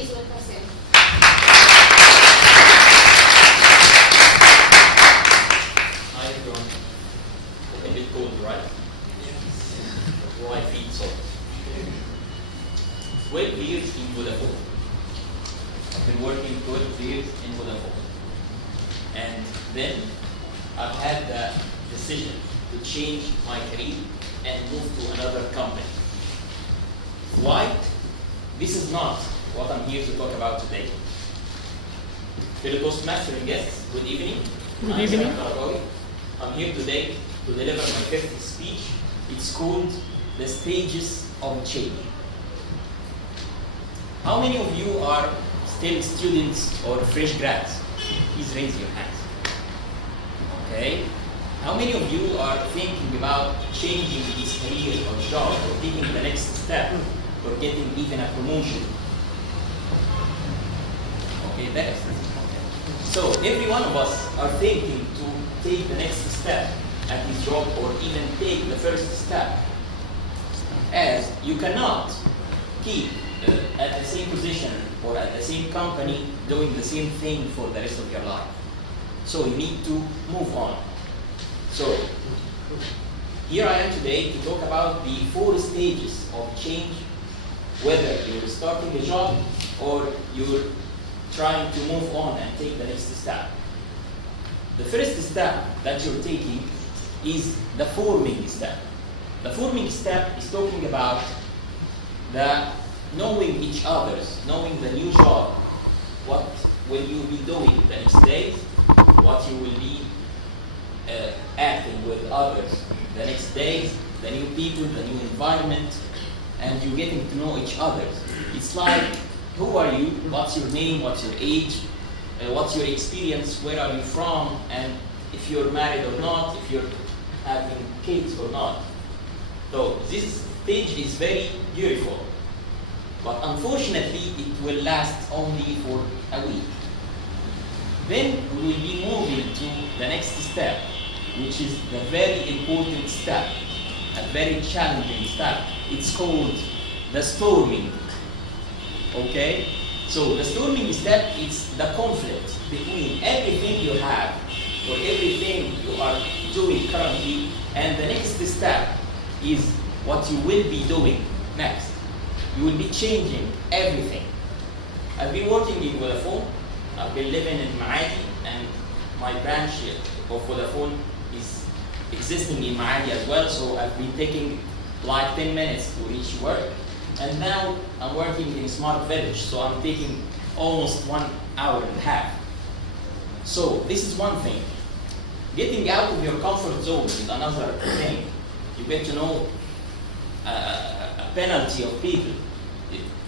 Please welcome Sam. Hi everyone. A bit cold, right? My feet so. 12 years in Vodafone. I've been working 12 years in Vodafone. And then I've had the decision to change my career and move to another company. Why? This is not what I'm here to talk about today. Fellow Toastmaster and guests, good evening. Good I'm evening. Sameh Gharabawy. I'm here today to deliver my fifth speech. It's called The Stages of Change. How many of you are still students or fresh grads? Please raise your hands. Okay. How many of you are thinking about changing his career or job or taking the next step or getting even a promotion? Okay, that is it. Okay. So every one of us are thinking to take the next step at his job or even take the first step, as you cannot keep at the same position or at the same company doing the same thing for the rest of your life. So you need to move on. So here I am today to talk about the 4 stages of change, whether you're starting a job or you're trying to move on and take the next step. The first step that you're taking is the forming step. The forming step is talking about the knowing each other's, knowing the new job, what will you be doing the next day, what you will be acting with others the next days, the new people, the new environment, and you're getting to know each other. It's like, who are you, what's your name, what's your age, what's your experience, where are you from, and if you're married or not, if you're having kids or not. So this stage is very beautiful, but unfortunately it will last only for a week. Then we will be moving to the next step, which is the very important step, a very challenging step. It's called the storming. Okay? So the storming step is the conflict between everything you have or everything you are doing currently, and the next step is what you will be doing next. You will be changing everything. I've been working in Vodafone. I've been living in Maadi, and my branch of Vodafone is existing in Maadi as well, so I've been taking like 10 minutes to reach work. And now I'm working in a smart village, so I'm taking almost 1 hour and a half. So this is one thing. Getting out of your comfort zone is another thing. You get to know a penalty of people,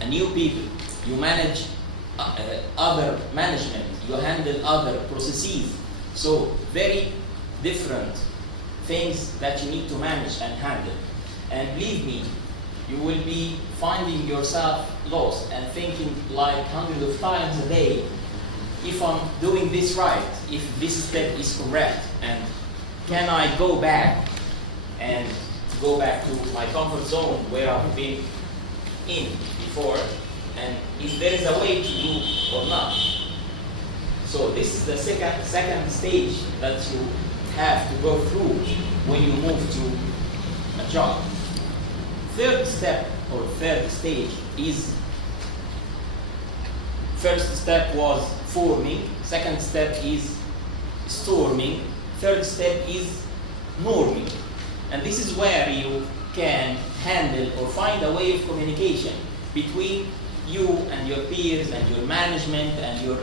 a new people. You manage other management, you handle other processes. So very different things that you need to manage and handle. And believe me, you will be finding yourself lost and thinking like hundreds of times a day, if I'm doing this right, if this step is correct, and can I go back and go back to my comfort zone where I've been in before, and if there is a way to do or not. So this is the second stage that you have to go through when you move to a job. Third step or third stage is, first step was forming, second step is storming, third step is norming. And this is where you can handle or find a way of communication between you and your peers and your management and your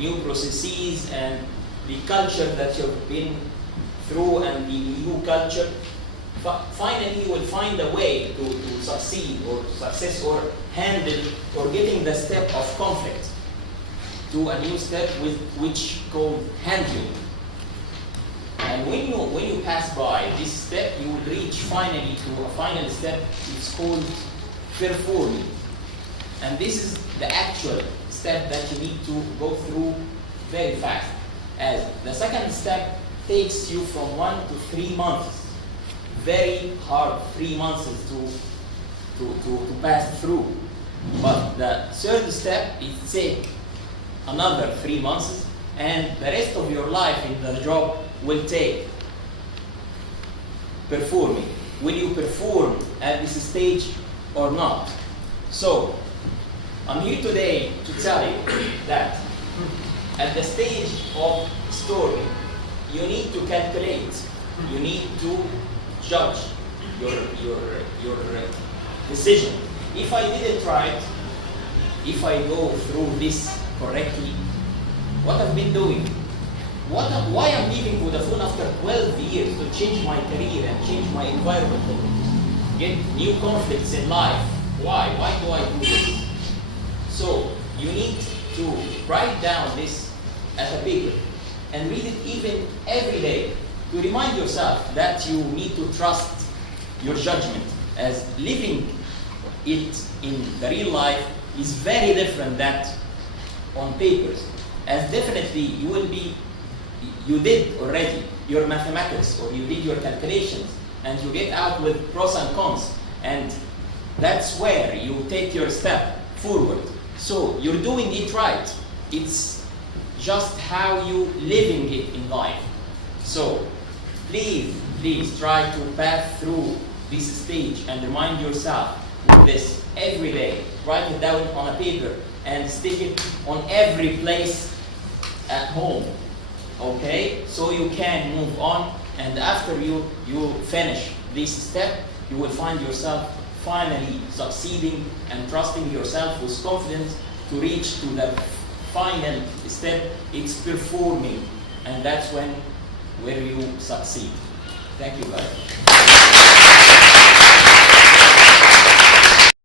new processes and the culture that you've been through and the new culture. Finally, you will find a way to succeed or success or handle or getting the step of conflict to a new step which called handling. And when you pass by this step, you will reach finally to a final step. It's called performing. And this is the actual step that you need to go through very fast. As the second step takes you from 1 to 3 months. Very hard 3 months to pass through. But the third step is take another 3 months, and the rest of your life in the job will take performing. Will you perform at this stage or not? So, I'm here today to tell you that at the stage of storing, you need to calculate, you need to judge your decision. If I did it right, if I go through this correctly, what I've been doing, why I'm leaving Vodafone after 12 years to change my career and change my environment, get new conflicts in life. Why? Why do I do this? So you need to write down this as a paper and read it even every day to remind yourself that you need to trust your judgment, as living it in the real life is very different than on papers. As definitely you did already your mathematics, or you did your calculations, and you get out with pros and cons, and that's where you take your step forward. So you're doing it right. It's just how you living it in life. So please try to pass through this stage and remind yourself with this every day. Write it down on a paper and stick it on every place at home. Okay? So you can move on, and after you finish this step, you will find yourself finally succeeding and trusting yourself with confidence to reach to the final step. It's performing, and that's where you succeed. Thank you, guys.